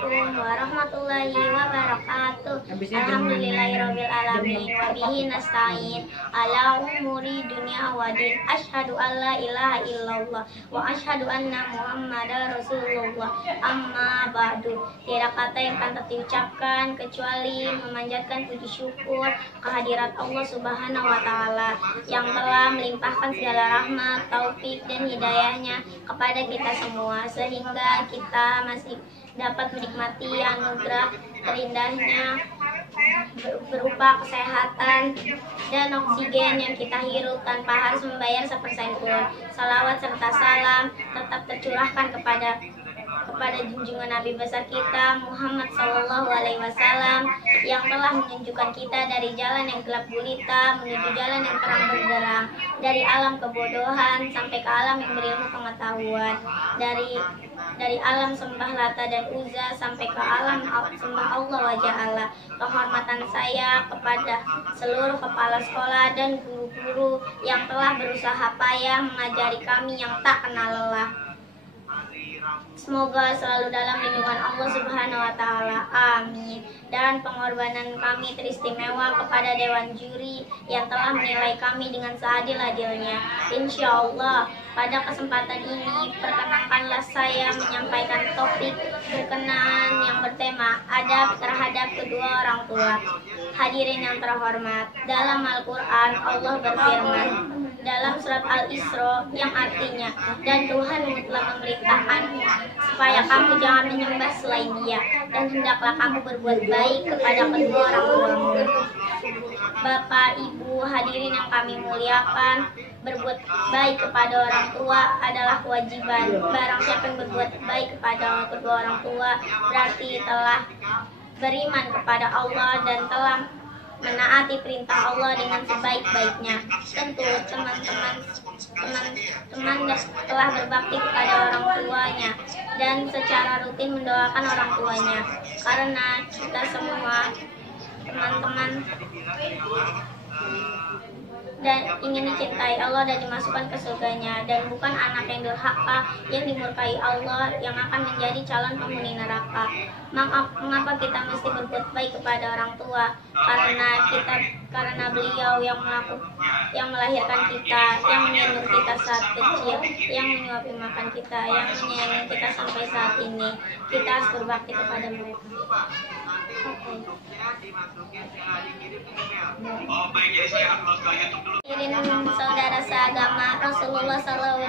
Assalamualaikum warahmatullahi wabarakatuh. Alhamdulillahirabbil alamin wa bihi nasta'in ala umuri dunya wa din. Asyhadu alla ilaha illallah wa asyhadu anna Muhammadar Rasulullah. Amma ba'du. Tiada kata yang pantas diucapkan kecuali memanjatkan puji syukur kehadirat Allah Subhanahu wa taala yang telah melimpahkan segala rahmat, taufik dan hidayahnya kepada kita semua sehingga kita masih dapat menikmati anugerah terindahnya berupa kesehatan dan oksigen yang kita hirup tanpa harus membayar sepersen pun. Salawat serta salam tetap tercurahkan kepada junjungan Nabi besar kita Muhammad SAW yang telah menunjukkan kita dari jalan yang gelap gulita menuju jalan yang terang benderang, dari alam kebodohan sampai ke alam yang berilmu pengetahuan, dari alam sembah Lata dan Uzza sampai ke alam sembah Allah wa Ja'ala. Penghormatan saya kepada seluruh kepala sekolah dan guru-guru yang telah berusaha payah mengajari kami yang tak kenal lelah. Semoga selalu dalam lindungan Allah Subhanahu wa taala. Amin. Dan pengorbanan kami teristimewa kepada Dewan Juri yang telah menilai kami dengan seadil-adilnya. Insya Allah pada kesempatan ini perkenankanlah saya menyampaikan topik berkenaan yang bertema adab terhadap kedua orang tua. Hadirin yang terhormat, dalam Al-Quran Allah berfirman dalam surat Al-Isra yang artinya, dan Tuhan telah memerintahkanmu supaya kamu jangan menyembah selain Dia, dan hendaklah kamu berbuat baik kepada kedua orang tuamu. Bapak, Ibu, hadirin yang kami muliakan, berbuat baik kepada orang tua adalah kewajiban. Barang siapa yang berbuat baik kepada kedua orang tua berarti telah beriman kepada Allah dan telah menaati perintah Allah dengan sebaik-baiknya. Tentu teman-teman telah berbakti kepada orang tuanya dan secara rutin mendoakan orang tuanya, karena kita semua teman-teman dan ingin dicintai Allah dan dimasukkan ke surganya, dan bukan anak yang durhaka yang dimurkai Allah yang akan menjadi calon penghuni neraka. Mengapa kita mesti berbuat baik kepada orang tua? Karena beliau yang melahirkan kita, yang menggendong kita saat kecil, yang menyuapi makan kita, yang menyayangi kita sampai saat ini. Kita harus berbakti kepada mereka. Irin saudara seagama, Rasulullah SAW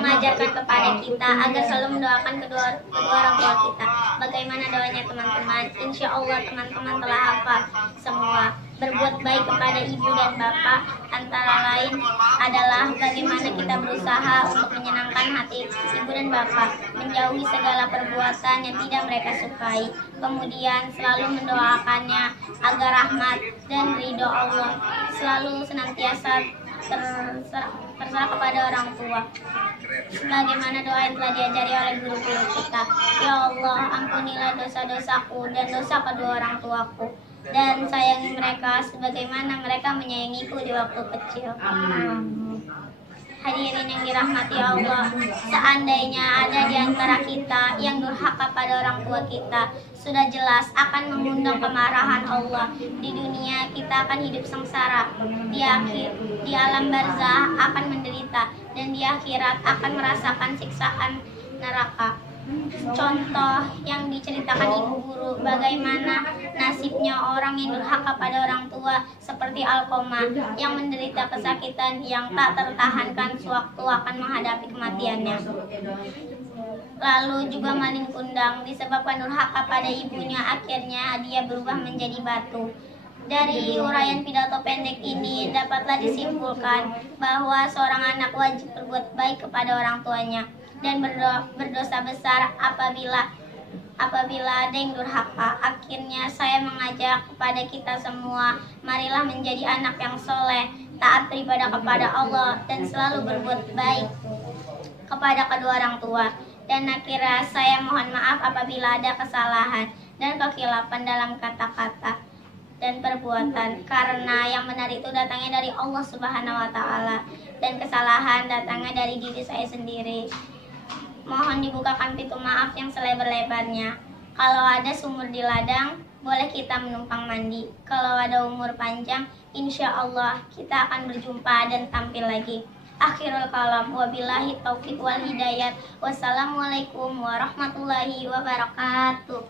mengajarkan kepada kita agar selalu mendoakan kedua orang tua kita. Bagaimana doanya teman-teman? Insya Allah teman-teman telah hafal semua. Berbuat baik kepada ibu dan bapak antara lain adalah bagaimana kita berusaha untuk menyenangkan hati ibu dan bapak, menjauhi segala perbuatan yang tidak mereka sukai, kemudian selalu mendoakannya agar rahmat dan ridho Allah selalu senantiasa terserah kepada orang tua. Sebagaimana doa yang telah diajari oleh guru-guru kita, ya Allah, ampunilah dosa-dosaku dan dosa kedua orang tuaku, dan sayangi mereka sebagaimana mereka menyayangiku di waktu kecil. Hadirin yang dirahmati Allah, seandainya ada di antara kita yang durhaka pada orang tua kita, sudah jelas akan mengundang kemarahan Allah. Di dunia kita akan hidup sengsara, di alam barzah akan menderita, dan di akhirat akan merasakan siksaan neraka. Contoh yang diceritakan ibu guru bagaimana nasibnya orang yang durhaka pada orang tua, seperti Alqamah yang menderita kesakitan yang tak tertahankan sewaktu akan menghadapi kematiannya. Lalu juga Malin Kundang disebabkan durhaka pada ibunya, akhirnya dia berubah menjadi batu. Dari uraian pidato pendek ini dapatlah disimpulkan bahwa seorang anak wajib berbuat baik kepada orang tuanya dan berdosa besar apabila ada yang durhaka. Akhirnya saya mengajak kepada kita semua, marilah menjadi anak yang soleh, taat beribadah kepada Allah, dan selalu berbuat baik kepada kedua orang tua. Dan akhirnya saya mohon maaf apabila ada kesalahan dan kekhilafan dalam kata-kata dan perbuatan, karena yang benar itu datangnya dari Allah Subhanahu wa taala dan kesalahan datangnya dari diri saya sendiri. Mohon dibukakan pintu maaf yang selebar-lebarnya. Kalau ada sumur di ladang, boleh kita menumpang mandi. Kalau ada umur panjang, insya Allah kita akan berjumpa dan tampil lagi. Akhirul kalam, wabillahi taufiq wal hidayat. Wassalamualaikum warahmatullahi wabarakatuh.